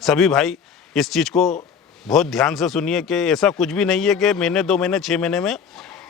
सभी भाई इस चीज़ को बहुत ध्यान से सुनिए कि ऐसा कुछ भी नहीं है कि महीने 2 महीने 6 महीने में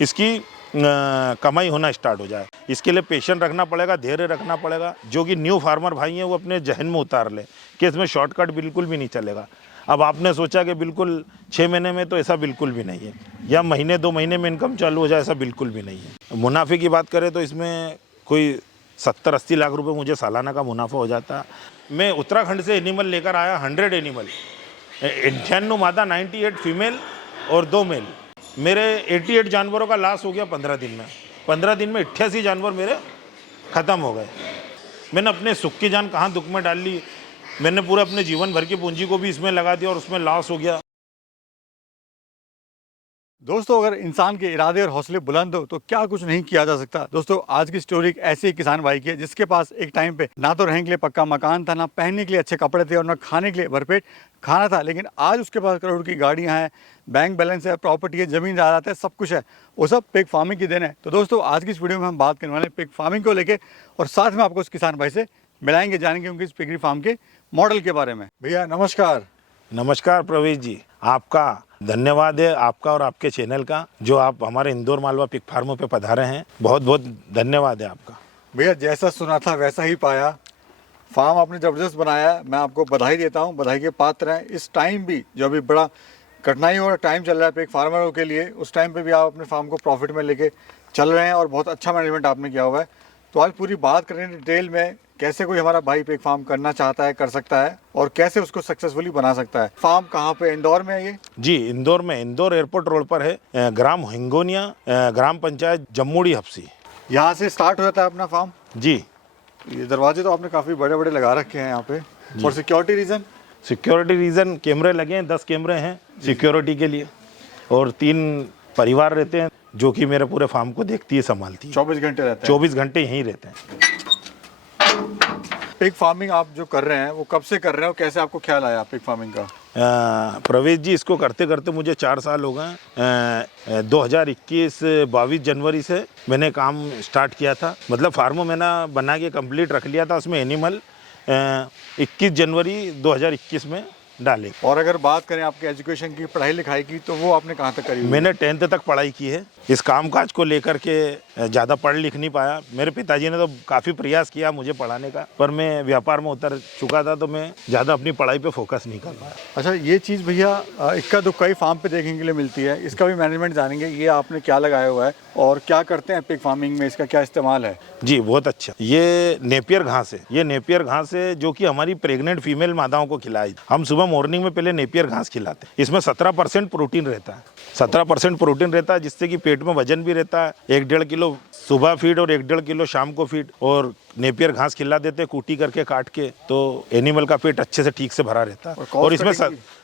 इसकी कमाई होना स्टार्ट हो जाए। इसके लिए पेशेंस रखना पड़ेगा, धैर्य रखना पड़ेगा। जो कि न्यू फार्मर भाई हैं वो अपने जहन में उतार ले कि इसमें शॉर्टकट बिल्कुल भी नहीं चलेगा। अब आपने सोचा कि बिल्कुल 6 महीने में, तो ऐसा बिल्कुल भी नहीं है, या महीने 2 महीने में इनकम चालू हो जाए, ऐसा बिल्कुल भी नहीं है। मुनाफे की बात करें तो इसमें कोई 70-80 लाख रुपए मुझे सालाना का मुनाफा हो जाता। मैं उत्तराखंड से एनिमल लेकर आया, 100 एनिमल, 98 मादा, 98 फीमेल और 2 मेल। मेरे 88 जानवरों का लॉस हो गया 15 दिन में। 15 दिन में 88 जानवर मेरे ख़त्म हो गए। मैंने अपने सुख की जान कहाँ दुख में डाल ली। मैंने पूरे अपने जीवन भर की पूंजी को भी इसमें लगा दिया और उसमें लॉस हो गया। दोस्तों, अगर इंसान के इरादे और हौसले बुलंद हो तो क्या कुछ नहीं किया जा सकता। दोस्तों, आज की स्टोरी एक ऐसे ही किसान भाई की है जिसके पास एक टाइम पे ना तो रहने के लिए पक्का मकान था, ना पहनने के लिए अच्छे कपड़े थे और ना खाने के लिए भरपेट खाना था, लेकिन आज उसके पास करोड़ की गाड़ियां हैं, बैंक बैलेंस है, प्रॉपर्टी है, जमीन जायदाद है, सब कुछ है। वो सब पिग फार्मिंग की देन है। तो दोस्तों, आज की इस वीडियो में हम बात करने वाले हैं पिग फार्मिंग को लेकर, और साथ में आपको उस किसान भाई से मिलाएंगे, जानेंगे उनकी इस पिगरी फार्म के मॉडल के बारे में। भैया नमस्कार। नमस्कार प्रवेश जी, आपका धन्यवाद है, आपका और आपके चैनल का, जो आप हमारे इंदौर मालवा पिग फार्मों पे पधारे हैं। बहुत बहुत धन्यवाद है आपका। भैया जैसा सुना था वैसा ही पाया, फार्म आपने ज़बरदस्त बनाया है। मैं आपको बधाई देता हूँ, बधाई के पात्र हैं। इस टाइम भी जो अभी बड़ा कठिनाई और टाइम चल रहा है पिग फार्मरों के लिए, उस टाइम पे भी आप अपने फार्म को प्रॉफिट में लेके चल रहे हैं और बहुत अच्छा मैनेजमेंट आपने किया हुआ है। तो आज पूरी बात करें डिटेल में, कैसे कोई हमारा भाई पिग फार्म करना चाहता है, कर सकता है, और कैसे उसको सक्सेसफुली बना सकता है। फार्म कहाँ पे, इंदौर में है ये? जी, इंदौर में, इंदौर एयरपोर्ट रोड पर है, ग्राम हिंगोनिया, ग्राम पंचायत जम्मूड़ी हफ्सी। यहाँ से स्टार्ट हो जाता है अपना फार्म? जी। ये दरवाजे तो आपने काफ़ी बड़े बड़े लगा रखे हैं यहाँ पे। और सिक्योरिटी रीज़न? सिक्योरिटी रीज़न, कैमरे लगे हैं, 10 कैमरे हैं सिक्योरिटी के लिए, और 3 परिवार रहते हैं जो कि मेरे पूरे फार्म को देखती है, संभालती है। 24 घंटे रहते हैं? 24 घंटे यहीं रहते हैं। पिग फार्मिंग आप जो कर रहे हैं वो कब से कर रहे हो, कैसे आपको ख्याल आया पिग फार्मिंग का? प्रवेश जी, इसको करते करते मुझे 4 साल हो गए। 2021-22 जनवरी से मैंने काम स्टार्ट किया था। मतलब फार्म मैंने बना के कंप्लीट रख लिया था। उसमें एनिमल 21 जनवरी 2021 में डाले। और अगर बात करें आपके एजुकेशन की, पढ़ाई लिखाई की, तो वो आपने कहाँ तक करी हुई? मैंने 10th तक पढ़ाई की है। इस कामकाज को लेकर के ज़्यादा पढ़ लिख नहीं पाया। मेरे पिताजी ने तो काफ़ी प्रयास किया मुझे पढ़ाने का, पर मैं व्यापार में उतर चुका था, तो मैं ज़्यादा अपनी पढ़ाई पे फोकस नहीं कर पाया। अच्छा, ये चीज़ भैया इक्का दुक्का ही फार्म पे देखने के लिए मिलती है, इसका भी मैनेजमेंट जानेंगे। ये आपने क्या लगाया हुआ है और क्या करते हैं पिग फार्मिंग में, इसका क्या इस्तेमाल है? जी, बहुत अच्छा। ये नेपियर घास है। ये नेपियर घास है जो कि हमारी प्रेग्नेंट फीमेल मादाओं को खिलाई। हम सुबह मॉर्निंग में पहले नेपियर घास खिलाते हैं। इसमें 17% प्रोटीन रहता है। 17% प्रोटीन रहता है, जिससे कि पेट में वजन भी रहता है। 1-1.5 किलो सुबह फीड और 1-1.5 किलो शाम को फीड, और नेपियर घास खिला देते हैं कूटी करके, काट के, तो एनिमल का पेट अच्छे से ठीक से भरा रहता है। और इसमें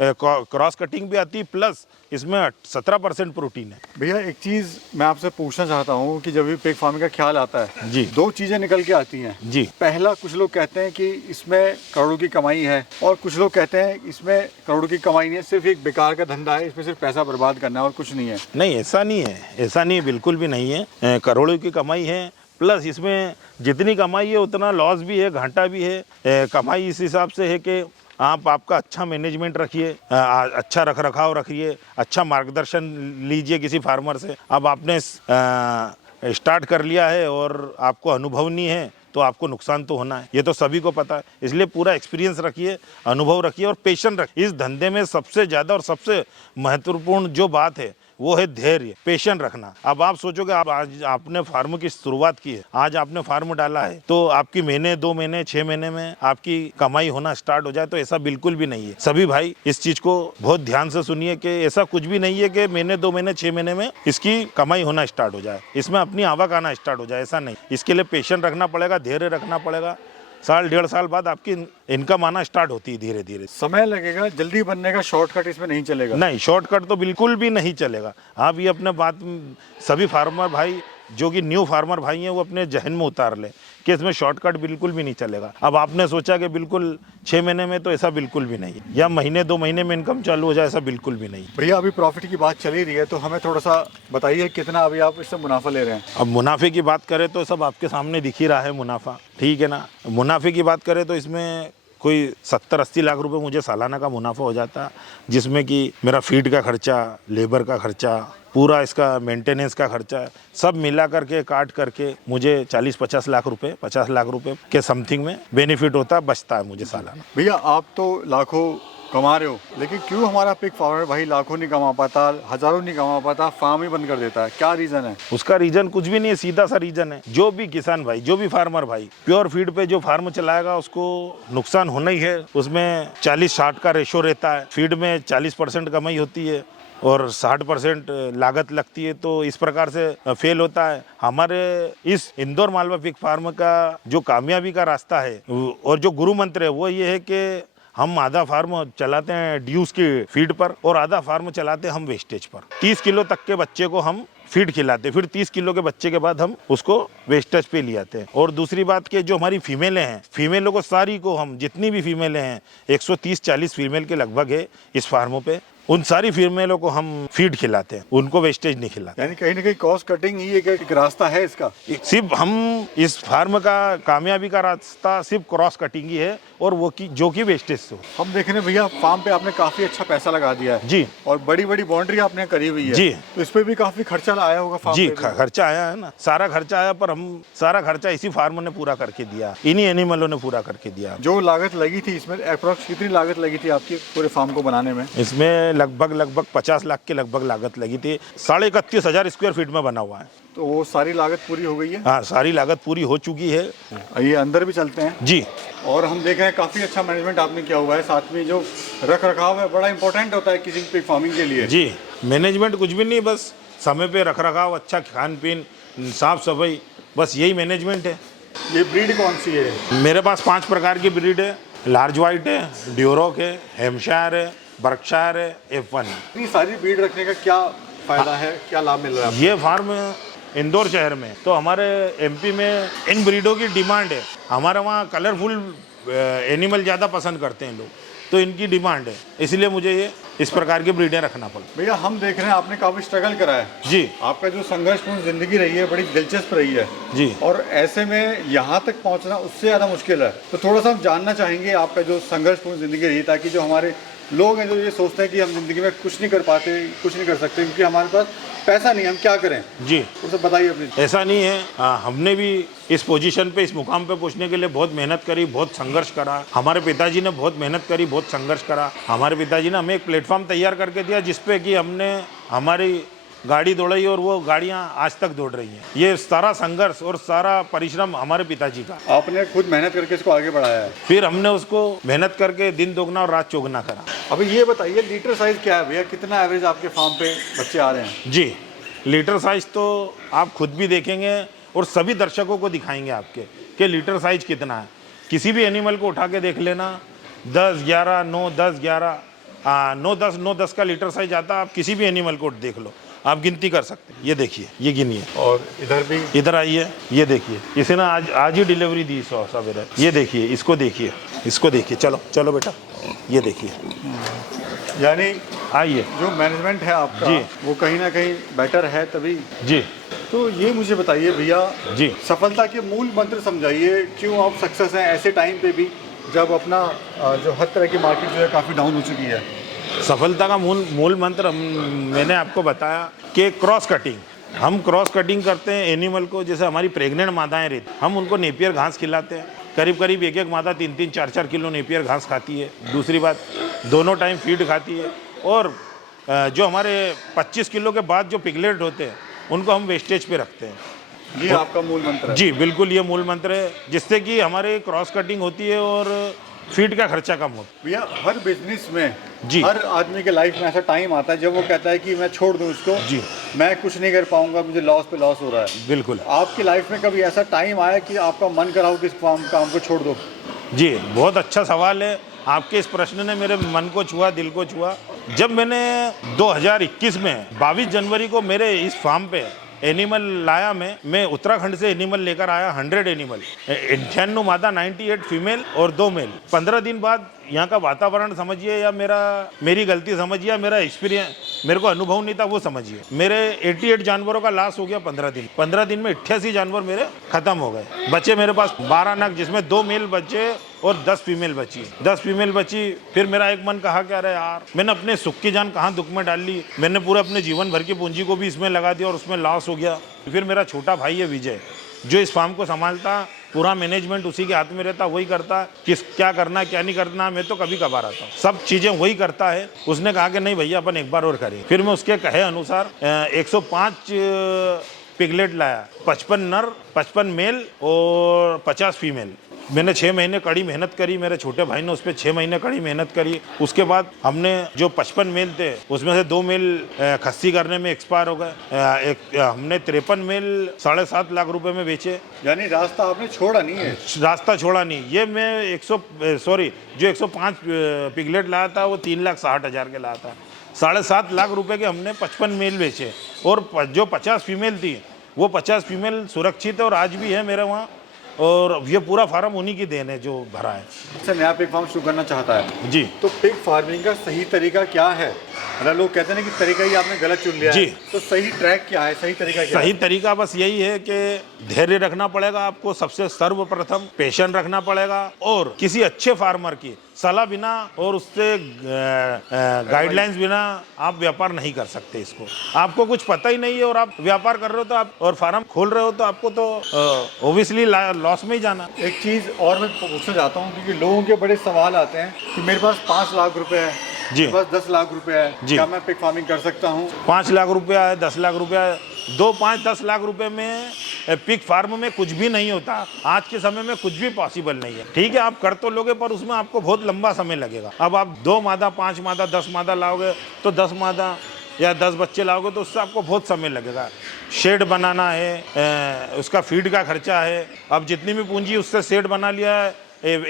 क्रॉस कटिंग भी आती है, प्लस इसमें 17% प्रोटीन है। भैया एक चीज़ मैं आपसे पूछना चाहता हूँ कि जब भी पिग फार्मिंग का ख्याल आता है जी, 2 चीज़ें निकल के आती हैं। जी। पहला, कुछ लोग कहते हैं कि इसमें करोड़ों की कमाई है, और कुछ लोग कहते हैं इसमें करोड़ों की कमाई नहीं है, सिर्फ एक बेकार का धंधा है, इसमें सिर्फ पैसा बर्बाद करना है और कुछ नहीं है। नहीं, ऐसा नहीं है, ऐसा नहीं है, बिल्कुल भी नहीं है। करोड़ों की कमाई है, प्लस इसमें जितनी कमाई है उतना लॉस भी है, घाटा भी है। कमाई इस हिसाब से है कि आप आपका अच्छा मैनेजमेंट रखिए, अच्छा रख रखाव रखिए, अच्छा मार्गदर्शन लीजिए किसी फार्मर से। अब आपने स्टार्ट कर लिया है और आपको अनुभव नहीं है, तो आपको नुकसान तो होना है, ये तो सभी को पता है। इसलिए पूरा एक्सपीरियंस रखिए, अनुभव रखिए और पेशेंस रखिए। इस धंधे में सबसे ज़्यादा और सबसे महत्वपूर्ण जो बात है वो है धैर्य, पेशेंस रखना। अब आप सोचोगे, आप आज आपने फार्म की शुरुआत की है, आज आपने फार्म डाला है, तो आपकी महीने 2 महीने 6 महीने में आपकी कमाई होना स्टार्ट हो जाए, तो ऐसा बिल्कुल भी नहीं है। सभी भाई इस चीज़ को बहुत ध्यान से सुनिए कि ऐसा कुछ भी नहीं है कि महीने 2 महीने 6 महीने में इसकी कमाई होना स्टार्ट हो जाए, इसमें अपनी आवक आना स्टार्ट हो जाए, ऐसा नहीं। इसके लिए पेशेंस रखना पड़ेगा, धैर्य रखना पड़ेगा। 1.5 साल बाद आपकी इनकम आना स्टार्ट होती है धीरे धीरे। समय लगेगा, जल्दी बनने का शॉर्टकट इसमें नहीं चलेगा। नहीं, शॉर्टकट तो बिल्कुल भी नहीं चलेगा। आप ये अपने बात सभी फार्मर भाई, जो कि न्यू फार्मर भाई हैं, वो अपने जहन में उतार ले कि इसमें शॉर्टकट बिल्कुल भी नहीं चलेगा। अब आपने सोचा कि बिल्कुल 6 महीने में, तो ऐसा बिल्कुल भी नहीं है, या महीने 2 महीने में इनकम चालू हो जाए, ऐसा बिल्कुल भी नहीं। भैया अभी प्रॉफिट की बात चल ही रही है, तो हमें थोड़ा सा बताइए कितना अभी आप इससे मुनाफा ले रहे हैं? अब मुनाफे की बात करें तो सब आपके सामने दिख ही रहा है मुनाफा, ठीक है ना। मुनाफे की बात करें तो इसमें कोई 70-80 लाख रुपए मुझे सालाना का मुनाफा हो जाता, जिसमें कि मेरा फीड का खर्चा, लेबर का खर्चा, पूरा इसका मेंटेनेंस का खर्चा सब मिला करके काट करके मुझे 40-50 लाख रुपए 50 लाख रुपए के समथिंग में बेनिफिट होता बचता है मुझे सालाना। भैया आप तो लाखों कमा रहे हो, लेकिन क्यों हमारा पिग फार्मर भाई लाखों नहीं कमा पाता, हजारों नहीं कमा पाता, फार्म ही बंद कर देता है? क्या रीजन है? उसका रीजन कुछ भी नहीं है, सीधा सा रीजन है, जो भी किसान भाई, जो भी फार्मर भाई प्योर फीड पे जो फार्म चलाएगा उसको नुकसान होना ही है। उसमें 40-60 का रेशो रहता है, फीड में 40% कमाई होती है और 60% लागत लगती है, तो इस प्रकार से फेल होता है। हमारे इस इंदौर मालवा पिग फार्म का जो कामयाबी का रास्ता है और जो गुरु मंत्र है वो ये है कि हम आधा फार्म चलाते हैं ड्यूस की फीड पर और आधा फार्म चलाते हैं हम वेस्टेज पर। 30 किलो तक के बच्चे को हम फीड खिलाते हैं, फिर 30 किलो के बच्चे के बाद हम उसको वेस्टेज पे ले आते हैं। और दूसरी बात कि जो हमारी फीमेलें हैं, फीमेलों को सारी को हम जितनी भी फीमेलें हैं 130-40 फीमेल के लगभग है इस फार्मों पे, उन सारी फीमेलों को हम फीड खिलाते हैं, उनको वेस्टेज नहीं खिलाते। यानी कहीं ना कहीं कॉस्ट कटिंग ही एक रास्ता है इसका। सिर्फ हम इस फार्म का कामयाबी का रास्ता सिर्फ क्रॉस कटिंग ही है और वो की जो कि वेस्टेज से। हम देख रहे हैं भैया फार्म पे आपने काफी अच्छा पैसा लगा दिया है जी, और बड़ी बड़ी बाउंड्री आपने करी हुई है जी, तो इस पे भी काफी खर्चा आया होगा फार्म जी। पे भी। खर्चा आया है ना, सारा खर्चा आया, पर हम सारा खर्चा इसी फार्म ने पूरा करके दिया, इन्हीं एनिमलों ने पूरा करके दिया। जो लागत लगी थी इसमें अप्रोक्स कितनी लागत लगी थी आपकी पूरे फार्म को बनाने में? इसमें लगभग 50 लाख के लगभग लागत लगी थी। 31,500 स्क्वायर फीट में बना हुआ है। तो वो सारी लागत पूरी हो गई है? हाँ, सारी लागत पूरी हो चुकी है। ये अंदर भी चलते हैं जी। और हम देख रहे हैं काफी अच्छा मैनेजमेंट आपने किया हुआ है, साथ में जो रख रखाव है बड़ा इंपॉर्टेंट होता है किसी पिग फार्मिंग के लिए। जी, मैनेजमेंट कुछ भी नहीं, बस समय पे रख रखाव, अच्छा खान पीन, साफ सफाई, बस यही मैनेजमेंट है। ये ब्रीड कौन सी है? मेरे पास 5 प्रकार की ब्रीड है। लार्ज वाइट है, ड्यूरोक है, हेम्पशायर है, बर्कशायर है, F1 है। इतनी सारी ब्रीड रखने का क्या फायदा है, क्या लाभ मिल रहा है? ये फार्म इंदौर शहर में, तो हमारे एमपी में इन ब्रीडों की डिमांड है। हमारे वहाँ कलरफुल एनिमल ज़्यादा पसंद करते हैं लोग, तो इनकी डिमांड है, इसलिए मुझे ये इस प्रकार की ब्रीडें रखना पड़ा। भैया हम देख रहे हैं आपने काफी स्ट्रगल करा है जी। आपका जो संघर्षपूर्ण जिंदगी रही है बड़ी दिलचस्प रही है जी। और ऐसे में यहाँ तक पहुँचना उससे ज़्यादा मुश्किल है, तो थोड़ा सा हम जानना चाहेंगे आपका जो संघर्षपूर्ण जिंदगी रही, ताकि जो हमारे लोग हैं जो ये सोचते हैं कि हम जिंदगी में कुछ नहीं कर पाते, कुछ नहीं कर सकते क्योंकि हमारे पास पैसा नहीं, हम क्या करें? जी, उसे बताइए अपनी। ऐसा नहीं है। हमने भी इस पोजीशन पे, इस मुकाम पे पहुंचने के लिए बहुत मेहनत करी, बहुत संघर्ष करा। हमारे पिताजी ने बहुत मेहनत करी, बहुत संघर्ष करा। हमारे पिताजी ने हमें एक प्लेटफॉर्म तैयार करके दिया जिसपे कि हमने हमारी गाड़ी दौड़ाई और वो गाड़ियाँ आज तक दौड़ रही हैं। ये सारा संघर्ष और सारा परिश्रम हमारे पिताजी का। आपने खुद मेहनत करके इसको आगे बढ़ाया है, फिर हमने उसको मेहनत करके दिन दोगुना और रात चौगुना करा। अभी ये बताइए लीटर साइज क्या है भैया, कितना एवरेज आपके फार्म पे बच्चे आ रहे हैं? जी, लीटर साइज तो आप खुद भी देखेंगे और सभी दर्शकों को दिखाएंगे आपके कि लीटर साइज कितना है। किसी भी एनिमल को उठा के देख लेना, 10, 11, 9, 10, 11, 9, 10 का लीटर साइज आता। आप किसी भी एनिमल को देख लो, आप गिनती कर सकते हैं। ये देखिए, ये गिनिए। और इधर भी इधर आइए, ये देखिए, इसे ना आज ही डिलीवरी दी सवेरे। ये देखिए, इसको देखिए, इसको देखिए। चलो चलो बेटा, ये देखिए। यानी आइए। जो मैनेजमेंट है आपका जी। वो कहीं ना कहीं बेटर है तभी। जी तो ये मुझे बताइए भैया, जी, सफलता के मूल मंत्र समझाइए, क्यों आप सक्सेस हैं ऐसे टाइम पे भी जब अपना जो हर तरह की मार्केट जो है काफ़ी डाउन हो चुकी है? सफलता का मूल मंत्र मैंने आपको बताया कि क्रॉस कटिंग। हम क्रॉस कटिंग करते हैं एनिमल को, जैसे हमारी प्रेग्नेंट मादाएं रहती, हम उनको नेपियर घास खिलाते हैं। करीब करीब एक मादा 3-3, 4-4 किलो नेपियर घास खाती है। दूसरी बात, दोनों टाइम फीड खाती है। और जो हमारे 25 किलो के बाद जो पिगलेट होते हैं उनको हम वेस्टेज पे रखते हैं। ये आपका मूल मंत्र है? जी बिल्कुल, ये मूल मंत्र है, जिससे कि हमारे क्रॉस कटिंग होती है और फीड का खर्चा कम होता भैया हर बिजनेस में जी, हर आदमी के लाइफ में ऐसा टाइम आता है जब वो कहता है कि मैं छोड़ दूं इसको, जी, मैं कुछ नहीं कर पाऊंगा, मुझे लॉस पे लॉस हो रहा है। बिल्कुल। आपकी लाइफ में कभी ऐसा टाइम आया कि आपका मन करा हो कि इस काम को छोड़ दो? जी, बहुत अच्छा सवाल है। आपके इस प्रश्न ने मेरे मन को छुआ, दिल को छुआ। जब मैंने 2021 में 22 जनवरी को मेरे इस फार्म पे एनिमल लाया, मैं उत्तराखंड से एनिमल लेकर आया, 100 एनिमल, 98 मादा, 98 फीमेल और 2 मेल। 15 दिन बाद यहाँ का वातावरण समझिए या मेरी गलती समझिए या मेरा एक्सपीरियंस, मेरे को अनुभव नहीं था वो समझिए, मेरे 88 जानवरों का लॉस हो गया 15 दिन में 88 जानवर मेरे खत्म हो गए। बच्चे मेरे पास 12 नग, जिसमें 2 मेल बच्चे और 10 फीमेल बची। 10 फीमेल बची, फिर मेरा एक मन कहा क्या रहा यार, मैंने अपने सुख की जान कहाँ दुख में डाल ली। मैंने पूरे अपने जीवन भर की पूंजी को भी इसमें लगा दिया और उसमें लॉस हो गया। फिर मेरा छोटा भाई है विजय, जो इस फार्म को संभालता, पूरा मैनेजमेंट उसी के हाथ में रहता, वही करता, किस क्या करना क्या नहीं करना, मैं तो कभी कभार आता हूँ, सब चीज़ें वही करता है। उसने कहा कि नहीं भैया अपन एक बार और करें। फिर मैं उसके कहे अनुसार 105 पिगलेट लाया, 55 नर, 55 मेल और 50 फीमेल। मैंने 6 महीने कड़ी मेहनत करी, मेरे छोटे भाई ने उस पर 6 महीने कड़ी मेहनत करी। उसके बाद हमने जो 55 मेल थे उसमें से 2 मेल खस्सी करने में एक्सपायर हो गए। हमने 53 मेल 7.5 लाख रुपए में बेचे। यानी रास्ता आपने छोड़ा नहीं है। रास्ता छोड़ा नहीं। ये मैं जो 105 पिगलेट लाया था वो 3,60,000 के लाया था। 7.5 लाख रुपए के हमने 55 मेल बेचे और जो 50 फीमेल थी वो 50 फीमेल सुरक्षित है और आज भी है मेरे वहाँ। और ये पूरा फार्म उन्हीं की देन है जो भरा है। अच्छा, नया पिग फार्म शुरू करना चाहता है जी, तो पिग फार्मिंग का सही तरीका क्या है? मतलब लोग कहते हैं ना कि तरीका ही आपने गलत चुन लिया जी। है, तो सही ट्रैक क्या है, सही तरीका क्या सही है? तरीका बस यही है कि धैर्य रखना पड़ेगा आपको, सबसे सर्वप्रथम पेशेंस रखना पड़ेगा और किसी अच्छे फार्मर की सलाह बिना और उससे गाइडलाइंस बिना आप व्यापार नहीं कर सकते। इसको आपको कुछ पता ही नहीं है और आप व्यापार कर रहे हो तो आप और फार्म खोल रहे हो तो आपको तो ओबियसली लॉस में ही जाना। एक चीज़ और मैं पूछना चाहता हूँ, क्योंकि लोगों के बड़े सवाल आते हैं कि मेरे पास 5 लाख रुपए है, जी, मेरे पास 10 लाख रुपए है, जी। क्या मैं पिग फार्मिंग कर सकता हूँ? 5 लाख रुपया है, 10 लाख रुपया है, 2, 5, 10 लाख रुपए में पिग फार्म में कुछ भी नहीं होता। आज के समय में कुछ भी पॉसिबल नहीं है। ठीक है, आप कर तो लोगे पर उसमें आपको बहुत लंबा समय लगेगा। अब आप 2 मादा, 5 मादा, 10 मादा लाओगे तो 10 मादा या 10 बच्चे लाओगे तो उससे आपको बहुत समय लगेगा। शेड बनाना है, उसका फीड का खर्चा है। अब जितनी भी पूंजी उससे शेड बना लिया है,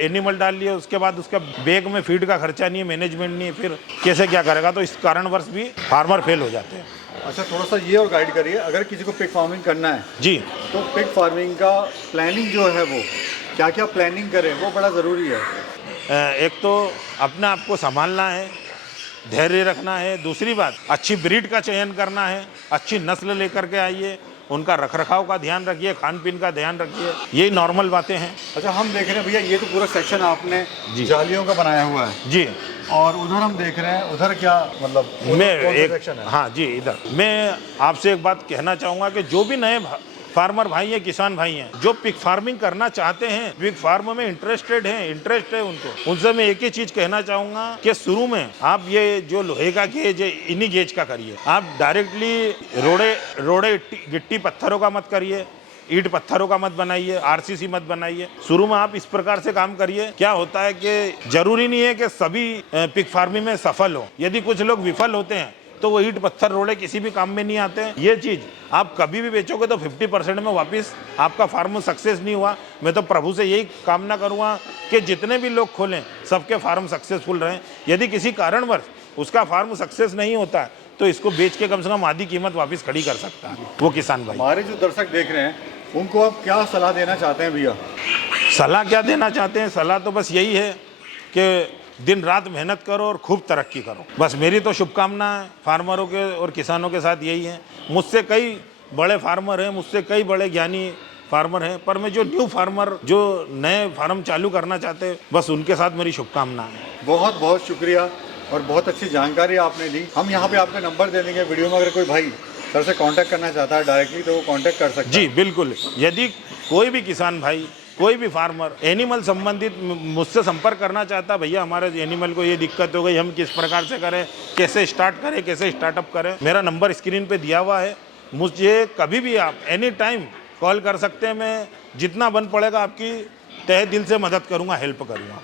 एनिमल डाल लिया, उसके बाद उसका बैग में फीड का खर्चा नहीं है, मैनेजमेंट नहीं है, फिर कैसे क्या करेगा? तो इस कारणवश भी फार्मर फेल हो जाते हैं। अच्छा, थोड़ा सा ये और गाइड करिए, अगर किसी को पिग फार्मिंग करना है जी, तो पिग फार्मिंग का प्लानिंग जो है वो क्या क्या प्लानिंग करें, वो बड़ा ज़रूरी है। एक तो अपने आप को संभालना है, धैर्य रखना है। दूसरी बात, अच्छी ब्रीड का चयन करना है, अच्छी नस्ल लेकर के आइए, उनका रखरखाव का ध्यान रखिए, खान पीन का ध्यान रखिए, यही नॉर्मल बातें हैं। अच्छा, हम देख रहे हैं भैया, ये तो पूरा सेक्शन आपने जी। जालियों का बनाया हुआ है जी, और उधर हम देख रहे हैं, उधर क्या मतलब मैं कौन सा एक सेक्शन है? हाँ जी, इधर मैं आपसे एक बात कहना चाहूँगा कि जो भी नए फार्मर भाई हैं, किसान भाई हैं, जो पिग फार्मिंग करना चाहते हैं, पिग फार्म में इंटरेस्ट है उनको, उनसे मैं एक ही चीज कहना चाहूँगा कि शुरू में आप ये जो लोहे का गेज है, इन्हीं गेज का करिए। आप डायरेक्टली रोड़े गिट्टी पत्थरों का मत करिए, ईंट पत्थरों का मत बनाइए, आरसीसी मत बनाइए। शुरू में आप इस प्रकार से काम करिए। क्या होता है कि जरूरी नहीं है कि सभी पिग फार्मिंग में सफल हो। यदि कुछ लोग विफल होते हैं तो वो ईंट पत्थर रोड़े किसी भी काम में नहीं आते हैं। ये चीज़ आप कभी भी बेचोगे तो 50% में वापस आपका फार्म सक्सेस नहीं हुआ। मैं तो प्रभु से यही कामना करूँगा कि जितने भी लोग खोलें सबके फार्म सक्सेसफुल रहें। यदि किसी कारणवश उसका फार्म सक्सेस नहीं होता है तो इसको बेच के कम से कम आधी कीमत वापस खड़ी कर सकता है वो किसान भाई। हमारे जो दर्शक देख रहे हैं उनको आप क्या सलाह देना चाहते हैं भैया? सलाह क्या देना चाहते हैं? सलाह तो बस यही है कि दिन रात मेहनत करो और खूब तरक्की करो। बस मेरी तो शुभकामना है फार्मरों के और किसानों के साथ यही है। मुझसे कई बड़े फार्मर हैं, मुझसे कई बड़े ज्ञानी फार्मर हैं, पर मैं जो न्यू फार्मर जो नए फार्म चालू करना चाहते हैं बस उनके साथ मेरी शुभकामना है। बहुत बहुत शुक्रिया और बहुत अच्छी जानकारी आपने दी। हम यहाँ पे आपका नंबर दे देंगे वीडियो में, अगर कोई भाई सर से कांटेक्ट करना चाहता है डायरेक्टली तो वो कांटेक्ट कर सकता है। जी बिल्कुल, यदि कोई भी किसान भाई, कोई भी फार्मर एनिमल संबंधित मुझसे संपर्क करना चाहता है, भैया हमारे एनिमल को ये दिक्कत हो गई, हम किस प्रकार से करें, कैसे स्टार्ट करें, कैसे स्टार्टअप करें, मेरा नंबर स्क्रीन पे दिया हुआ है। मुझे कभी भी आप एनी टाइम कॉल कर सकते हैं। मैं जितना बन पड़ेगा आपकी तहे दिल से मदद करूँगा, हेल्प करूँगा।